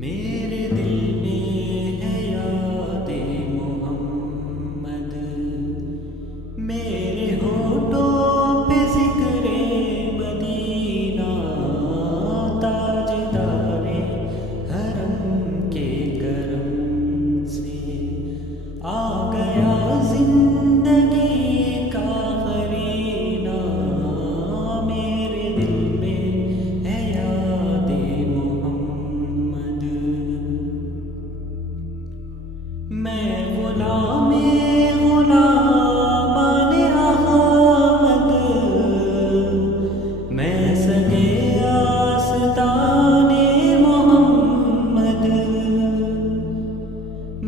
मेरे दिल में है याद-ए मोहम्मद, मेरे होठों पे ज़िक्र-ए मदीना, ताजदार-ए हरम के करम से आ गया ज़िंदगी का क़रीना। मेरे दिल में है याद-ए मोहम्मद, मैं ग़ुलाम-ए-ग़ुलाम-ए अहमद, मैं सगे आस्ताने मोहम्मद,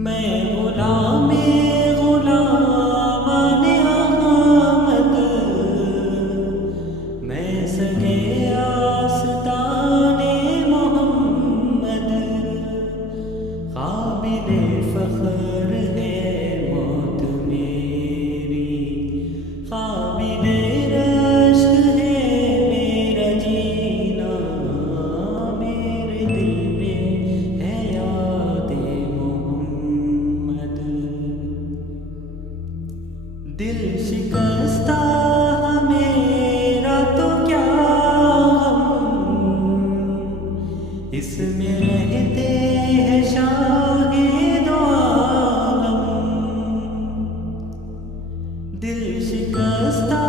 मैं ग़ुलाम-ए-ग़ुलाम-ए अहमद, मैं सगे आस्ताने मोहम्मद। क़ाबिल-ए फ़ख़्र है मौत मेरी, क़ाबिल-ए रश्क है मेरा जीना। मेरे दिल में है याद-ए मोहम्मद, दिल शिकस्ता मेरा तो क्या गम, इसमें रहते हैं शाहिद-ओ आलम। दिल शिकस्ता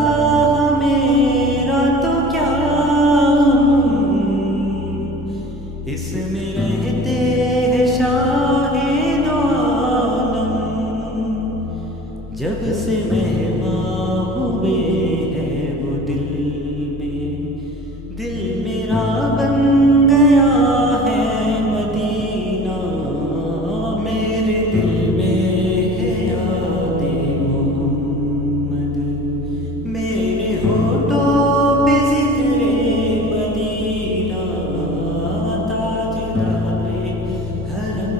मेरा तो क्या गम, इसमें रहते हैं शाहिद-ओ आलम। जब से मेहमान हुए हैं वो दिल में, दिल मेरा बन गया है मदीना। मेरे दिल में है याद-ए मोहम्मद, मेरे होठों पे ज़िक्र-ए मदीना, ताजदार-ए हरम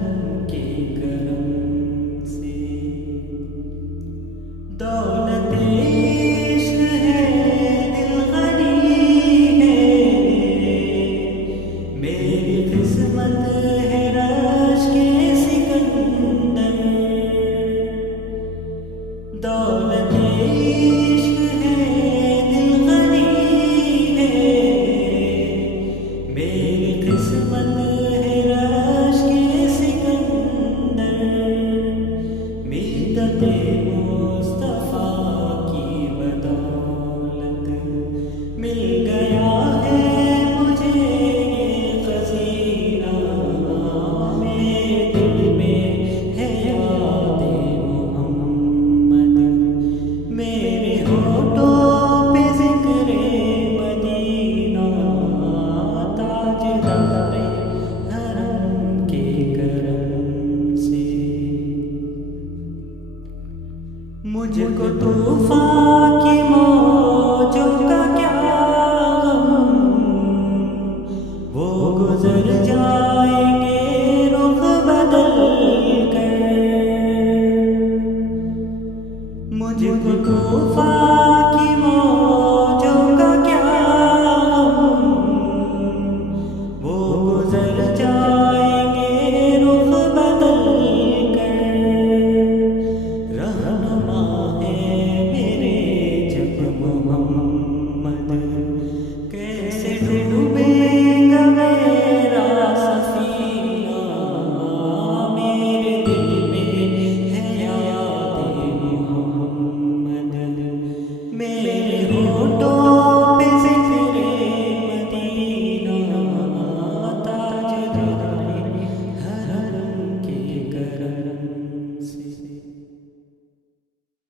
के करम से। दौलत-ए-इश्क़ है दिल गनी है, मेरी किस्मत है रश्क-ए सिकंदर। दौलत-ए-इश्क़ है दिल गनी है, मेरी किस्मत है रश्क-ए सिकंदर। मिदत-ए मुस्तफ़ा की बदौलत मिल गया है मुझे ये ख़ज़ीना। मेरे दिल में है याद-ए मोहम्मद, मेरे होठों पे ज़िक्र-ए मदीना, ताजदार-ए हरम के करम से। मुझको तूफ़ान की मौजों का क्या गम, वो गुज़र